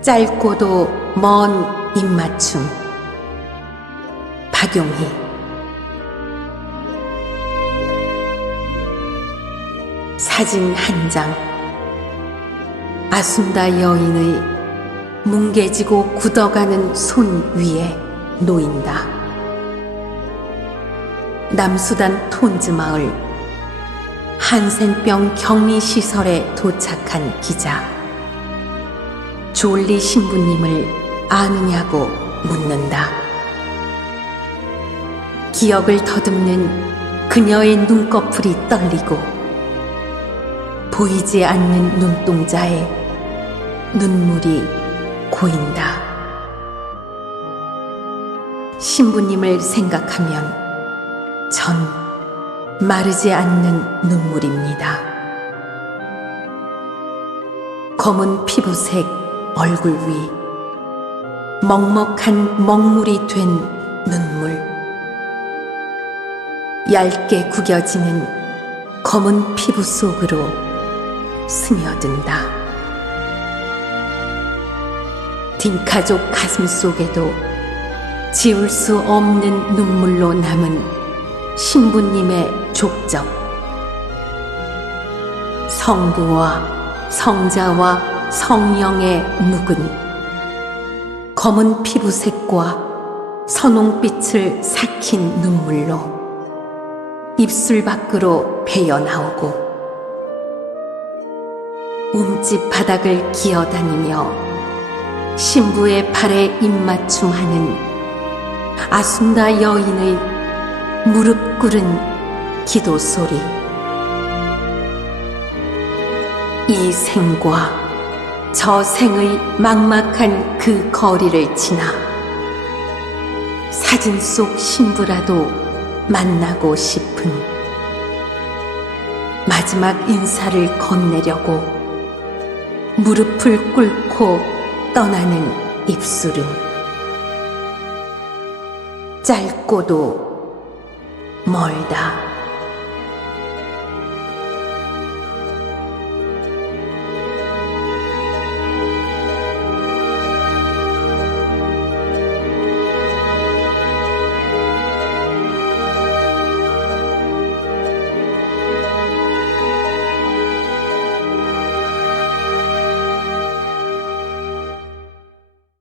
짧고도 먼 입맞춤. 박용희. 사진 한 장. 아순다 여인의 뭉개지고 굳어가는 손 위에 놓인다. 남수단 톤즈 마을. 한센병 격리시설에 도착한 기자 졸리 신부님을 아느냐고 묻는다. 기억을 더듬는 그녀의 눈꺼풀이 떨리고 보이지 않는 눈동자에 눈물이 고인다. 신부님을 생각하면 전 마르지 않는 눈물입니다. 검은 피부색 얼굴 위 먹먹한 먹물이 된 눈물 얇게 구겨지는 검은 피부 속으로 스며든다. 딘가족 가슴 속에도 지울 수 없는 눈물로 남은 신부님의 족적 성부와 성자와 성령의 묵은 검은 피부색과 선홍빛을 삭힌 눈물로 입술 밖으로 배어 나오고 움집 바닥을 기어다니며 신부의 발에 입맞춤하는 아순다 여인의 무릎 꿇은 기도 소리. 이 생과 저 생의 막막한 그 거리를 지나 사진 속 신부라도 만나고 싶은 마지막 인사를 건네려고 무릎을 꿇고 떠나는 입술은 짧고도 멀다.